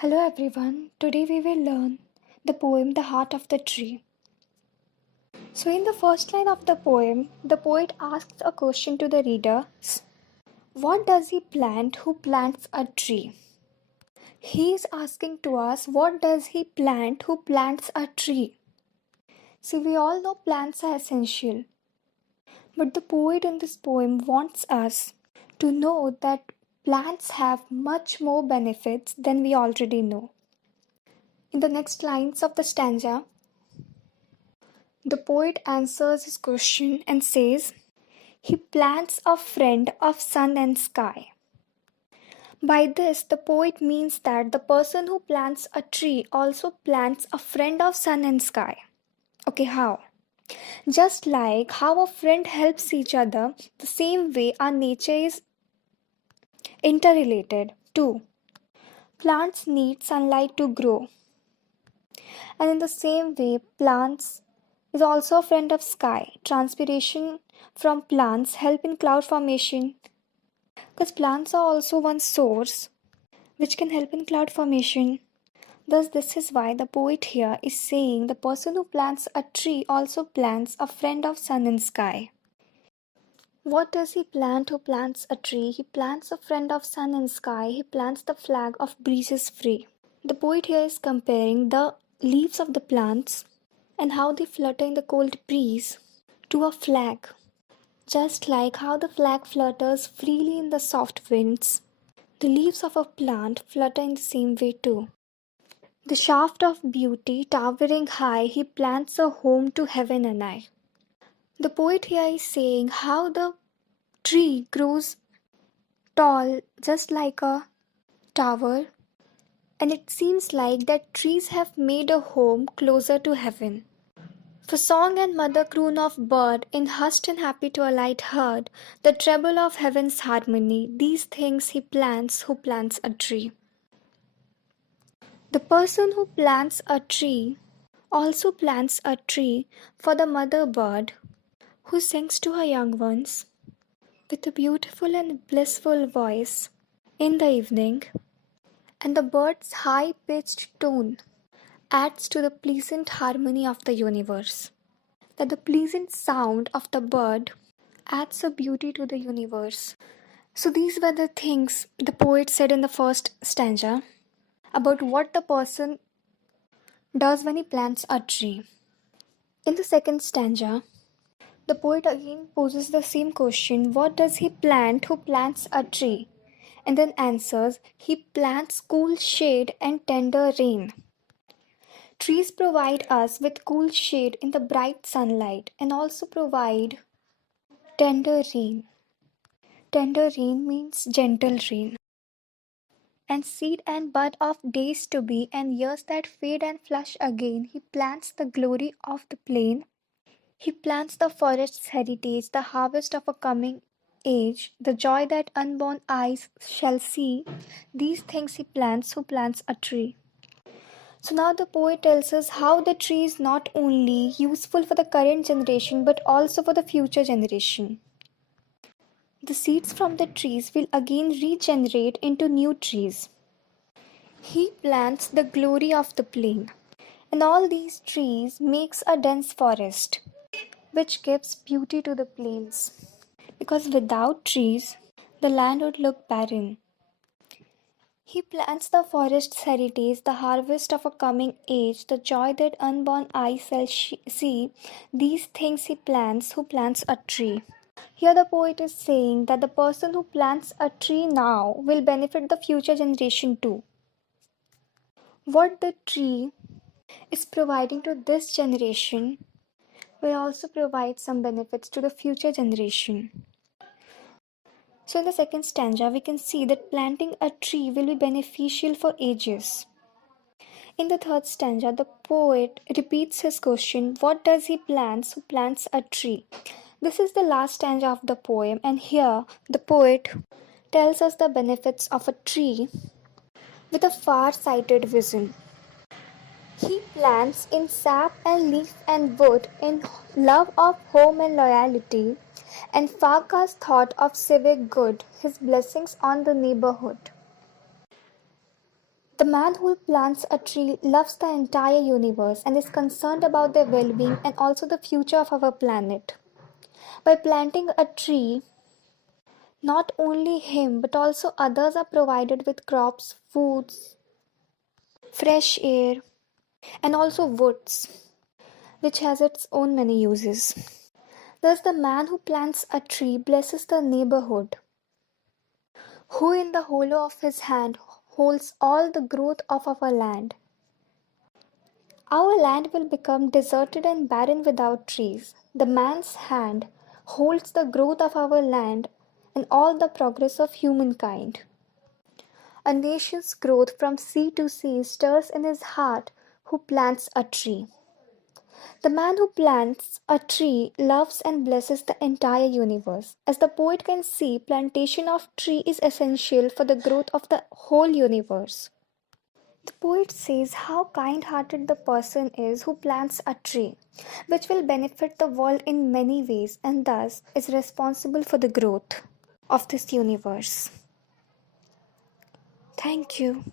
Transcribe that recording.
Hello everyone, today we will learn the poem The Heart of the Tree. So, in the first line of the poem, the poet asks a question to the reader. What does he plant who plants a tree? He is asking to us, what does he plant who plants a tree? See, we all know plants are essential, but the poet in this poem wants us to know that plants have much more benefits than we already know. In the next lines of the stanza, the poet answers his question and says, he plants a friend of sun and sky. By this, the poet means that the person who plants a tree also plants a friend of sun and sky. Okay, how? Just like how a friend helps each other, the same way our nature is interrelated too. Plants need sunlight to grow. And in the same way, plants is also a friend of sky. Transpiration from plants help in cloud formation because plants are also one source which can help in cloud formation. Thus, this is why the poet here is saying the person who plants a tree also plants a friend of sun and sky. What does he plant who plants a tree? He plants a friend of sun and sky. He plants the flag of breezes free. The poet here is comparing the leaves of the plants and how they flutter in the cold breeze to a flag. Just like how the flag flutters freely in the soft winds, the leaves of a plant flutter in the same way too. The shaft of beauty towering high, he plants a home to heaven anigh. The poet here is saying how the tree grows tall just like a tower, and it seems like that trees have made a home closer to heaven. For song and mother-croon of bird, in hushed and happy twilight heard, the treble of heaven's harmony, these things he plants who plants a tree. The person who plants a tree also plants a tree for the mother bird who sings to her young ones with a beautiful and blissful voice in the evening, and the bird's high-pitched tone adds to the pleasant harmony of the universe. That the pleasant sound of the bird adds a beauty to the universe. So these were the things the poet said in the first stanza about what the person does when he plants a tree. In the second stanza, the poet again poses the same question, what does he plant who plants a tree? And then answers, he plants cool shade and tender rain. Trees provide us with cool shade in the bright sunlight and also provide tender rain. Tender rain means gentle rain. And seed and bud of days to be and years that fade and flush again, he plants the glory of the plain. He plants the forest's heritage, the harvest of a coming age, the joy that unborn eyes shall see. These things he plants who plants a tree. So now the poet tells us how the tree is not only useful for the current generation but also for the future generation. The seeds from the trees will again regenerate into new trees. He plants the glory of the plain, and all these trees makes a dense forest, which gives beauty to the plains. Because without trees, the land would look barren. He plants the forest's heritage, the harvest of a coming age, the joy that unborn eyes shall see. These things he plants who plants a tree. Here the poet is saying that the person who plants a tree now will benefit the future generation too. What the tree is providing to this generation will also provide some benefits to the future generation. So in the second stanza, we can see that planting a tree will be beneficial for ages. In the third stanza, the poet repeats his question, what does he plants who plants a tree? This is the last stanza of the poem, and here the poet tells us the benefits of a tree with a far-sighted vision. He plants in sap and leaf and wood, in love of home and loyalty, and far-cast thought of civic good, his blessings on the neighborhood. The man who plants a tree loves the entire universe and is concerned about their well being and also the future of our planet. By planting a tree, not only him but also others are provided with crops, foods, fresh air, and also woods, which has its own many uses. Thus, the man who plants a tree blesses the neighborhood, who in the hollow of his hand holds all the growth of our land. Our land will become deserted and barren without trees. The man's hand holds the growth of our land and all the progress of humankind. A nation's growth from sea to sea stirs in his heart who plants a tree. The man who plants a tree loves and blesses the entire universe. As the poet can see, plantation of tree is essential for the growth of the whole universe. The poet says how kind-hearted the person is who plants a tree, which will benefit the world in many ways and thus is responsible for the growth of this universe. Thank you.